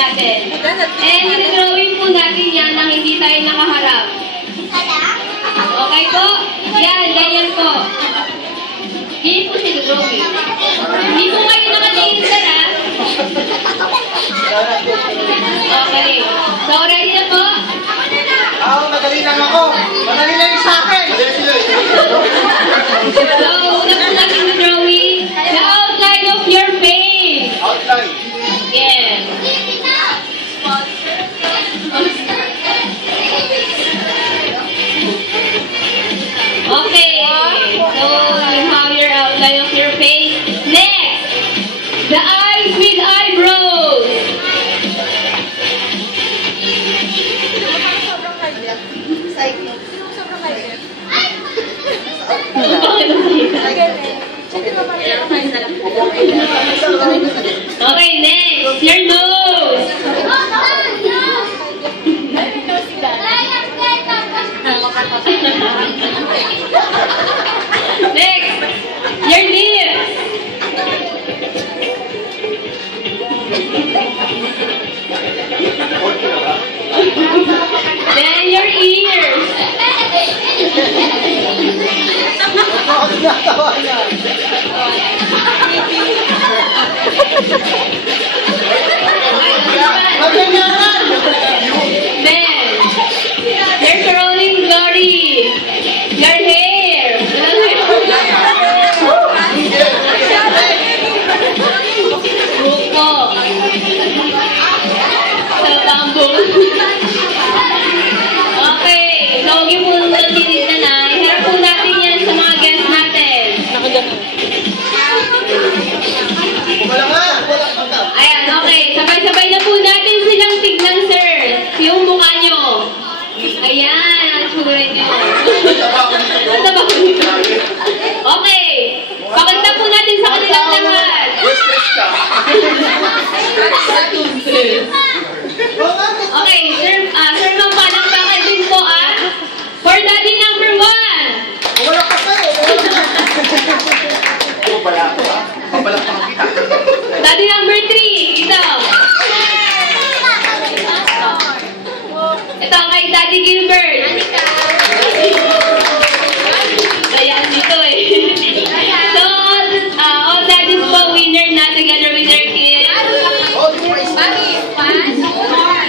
natin. And i-drawing po natin yan na hindi tayo nakaharap. Okay po? Yan, ganyan po. Ganyan po siya drawing. Hindi po kayo nakatingin sir, ha? Okay. So, ready na po? Madali lang ako. Madali lang yung sa akin. So, una po natin na drawing. The outline of your face. Outline. Yes. Okay. So, you have your outline of your face. Next, the eyes with eyebrows. Okay, next, your nose. Next, your lips. Then your ears. Then, your curling glory. Your hair. Buko. Sa bamboo. Okay. So, yung po natinig na iharap po natin yan sa mga guests natin. Ayan, okay. Sabay-sabay na po natin silang tignan, sir. Yung mukha nyo. Ayan, ang tsura nyo. Nataba ko nito. Okay. Pakita po natin sa kanilang lahat.